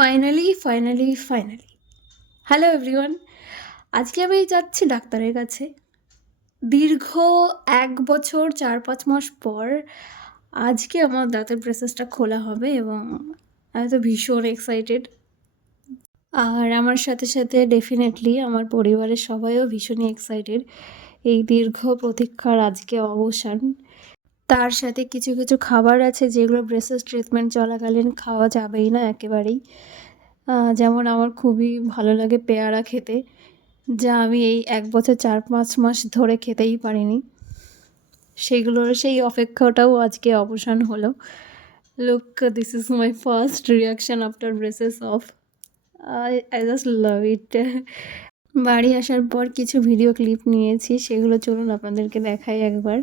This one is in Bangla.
Finally hello everyone. আজকে আমি যাচ্ছি ডাক্তারের কাছে। দীর্ঘ ১ বছর ৪-৫ মাস পর আজকে আমার দাঁতের ব্রেসেসটা খোলা হবে এবং আমি তো ভীষণ এক্সাইটেড। আর আমার সাথে ডেফিনেটলি আমার পরিবারের সবাইও ভীষণই এক্সাইটেড। এই দীর্ঘ প্রতীক্ষার আজকে অবসান। তার সাথে কিছু খাবার আছে যেগুলো ব্রেসেস ট্রিটমেন্ট চলাকালীন খাওয়া যাবেই না একেবারেই। যেমন আমার খুবই ভালো লাগে পেয়ারা খেতে, যা আমি এই ১ বছর ৪-৫ মাস ধরে খেতেই পারিনি। সেই অপেক্ষাটাও আজকে অবসান হলো। Look, this is my first reaction after braces off. I just love it. বাড়ি আসার পর কিছু ভিডিও ক্লিপ নিয়েছি, সেগুলো চলুন আপনাদেরকে দেখাই একবার।